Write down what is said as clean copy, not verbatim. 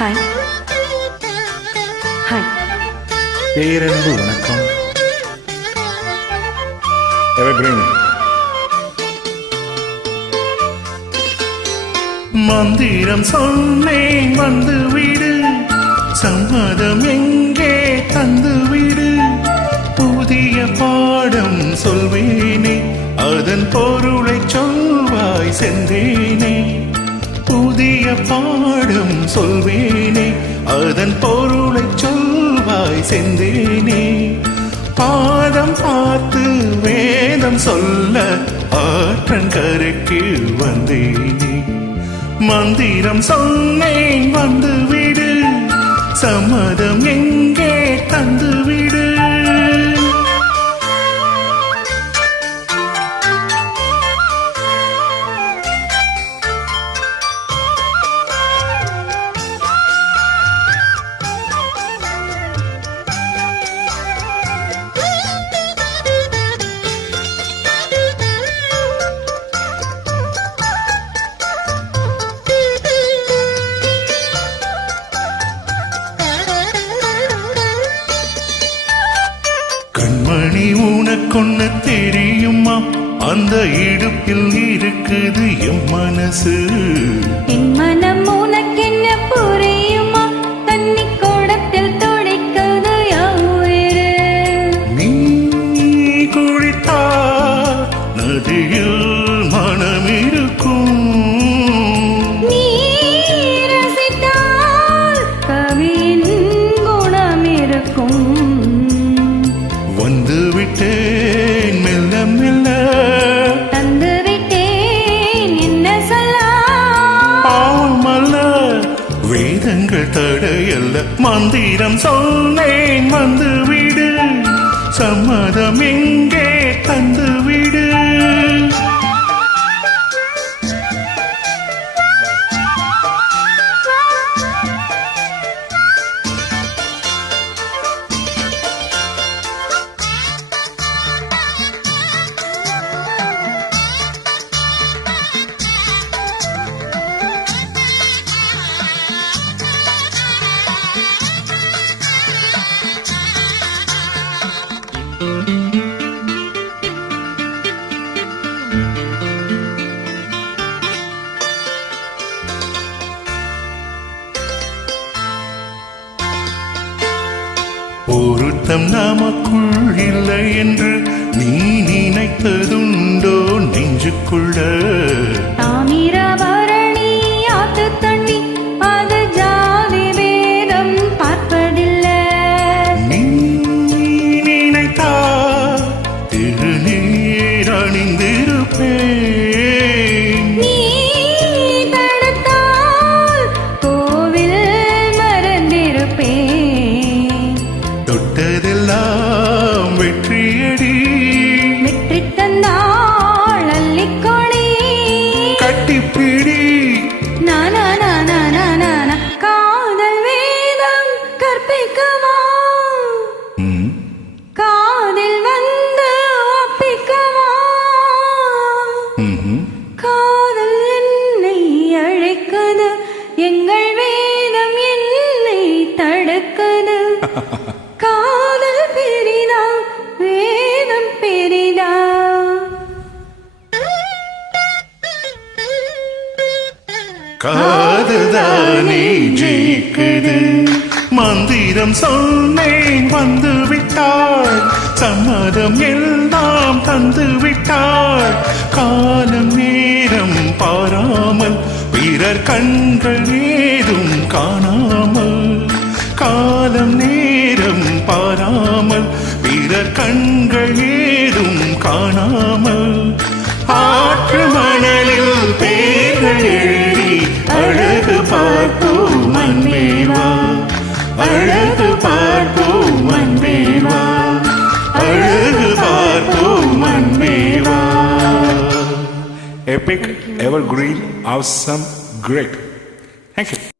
Hi hi. பேரன்பு வணக்கம். Evergreen. மந்திரம் சொன்னேன் வந்து விடு, சம்மதம் எங்கே தந்து விடு. புதிய பாடம் சொல்வேனே, அதன் பொருளை சொல்வாய் சென்றேனே. புதிய பாடம் சொல்வேனே, அதன் பொருளை சொல்வாய் சென்றேனே. பாதம் பார்த்து வேதம் சொல்ல ஆற்றங்கரைக்கு வந்தேனே. மந்திரம் சொன்னேன் வந்து விடு, சம்மதம் எங்கே தந்து விடு. கண்மணி உனக்கொன்னு தெரியுமா, அந்த இடுப்பில் இருக்குது என் மனசு. என் மனம் உனக்கு என்ன புரியுமா, தண்ணி கோடத்தில் துடைக்குது யாரு. நீ குளித்தா நதியில் மனம் இருக்கும், நீ ரசித்தால் கவியின் குணம் இருக்கும். வந்து விட்டேன் மெல்ல மெல்ல, தந்து விட்டேன் என்ன சொல்ல. பாவமல்ல வேதங்கள் தடையல்ல. மந்திரம் சொன்னேன் வந்து விடு, சம்மதம் எங்கே தந்து விடு. பொருத்தம் நமக்குள் இல்லை என்று நீ நினைத்ததுண்டோ நெஞ்சுக்குள்ள. தாமிரபரணி ஆத்து தண்ணி அது ஜாதி வேதம் பார்ப்பதில்லை. நீ நினைத்தா திருநீர் அணிந்திருப்பேன். நீ தடுத்தால் கோவில் மறந்திருப்பேன். தொட்டதெல்லாம் வெற்றியடி, வெற்றி தந்தாள் அள்ளிக்கொடி. கட்டிப்பிடி. நானா நானா நானா காதல் வேதம் கற்பிக்கவா, காதில் வந்து ஒப்பிக்கவா. காதல் என்னை அழைக்குது, எங்கள் வேதம் என்னை தடுக்குது. காதல் பெரிதா வேதம் பெரிதா. காதுதானே ஜெயிக்குது. மந்திரம் சொன்னேன் வந்து விட்டாள், சம்மதம் எல்லாம் தந்து விட்டாள். காலம் நேரம் பாராமல் பிறர் கண்கள் ஏதும் காணாமல். காலம் நேரம் பாராமல் பிறர் கண்கள் ஏதும் காணாமல். ஆற்று மணலில் பேர்கள் எழுதி அழகு பார்ப்போம் அன்பேவா, அழகு பார்ப்போம் அன்பேவா, அழகு பார்ப்போம் அன்பேவா. Epic, evergreen, awesome, great. Thank you.